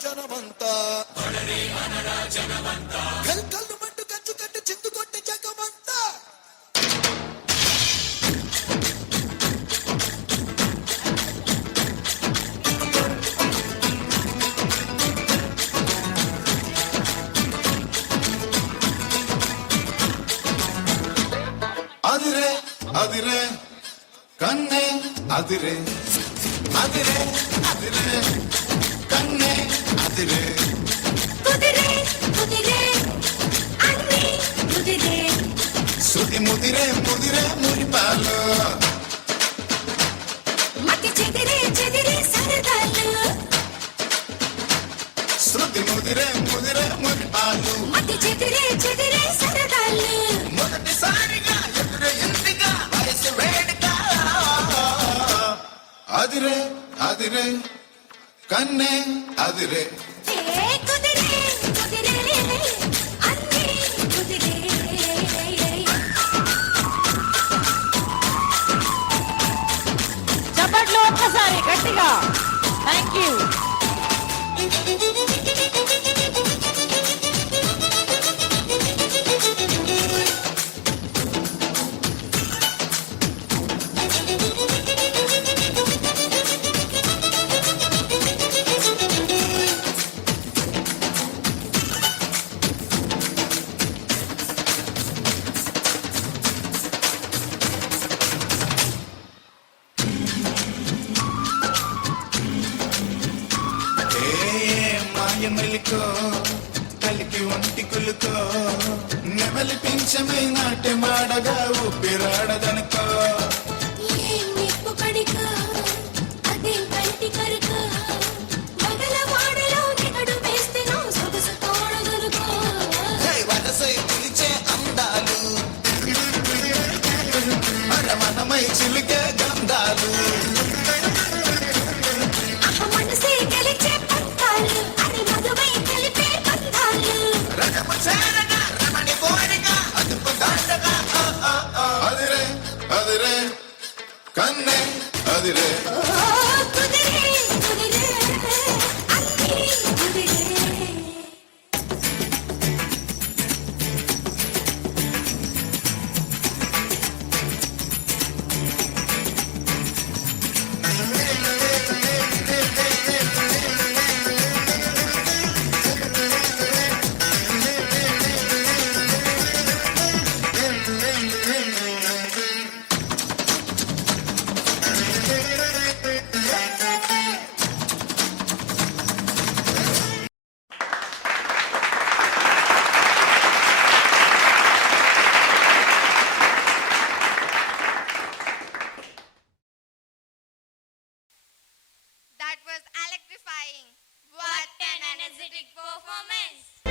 ಜನವಂತ ಕಲ್ಲು ಮಟ್ಟು ಕಚ್ಚು ಕಟ್ಟು ಚಿತ್ತು ಕೊಟ್ಟೆ ಜಗವಂತ. ಅದಿರೆ ಅದಿರೆ ಕನ್ನೆ ಅದಿರೆ ಅದಿರೆ ಅದಿರೆ ಕನ್ನೆ ಅದಿರೆ ಕುದಿರೆ ಕುದಿರೆ ಅನ್ನಿ ಕುದಿರೆ ಸುದಿ ಮುದಿರೆ ಮುದಿರೆ ಮುರಿಪಾಲು ಮತ್ತೆ ಚೆದಿರೆ ಚೆದಿರೆ ಸರದಾಲು ಶ್ರುತಿ ಮುದಿರೆ ಮುದಿರೆ ಮುರಿಪಾಲು ಮತ್ತೆ ಚೆದಿರೆ ಚೆದಿರೆ ಸರದಾಲು మొదటి సారిగా ఎదురు ఇంటిగా వయసు వేడుక అదిరే అదిరే కన్నే అదిరే ఏ కుదిరే కుదిరే అన్ని కుదిరే చప్పట్లు ఒక్కసారి గట్టిగా. Thank you. మెలికో కలికి ఒంటి కులుకో నెమలి పింఛమై నాట్య మాడగా ఊపిరాడదనుకో ఏం నిప్పు కడిక అదేం కంటి కరుక మగల వాడలో నిగడు వేస్తేనో సొగసు తోడగలుకో వరసై పిలిచే అందాలు మనమై చిలికే గంధాలు మనసే గెలిచే పంతాలు అని మధువై కలిపే బంధాలు రమణి కోరిగా అదుపు దాటగా అదిరే అదిరే కన్నే అదిరే కుదిరే కుదిరే అన్ని కుదిరే That was electrifying. What an energetic performance!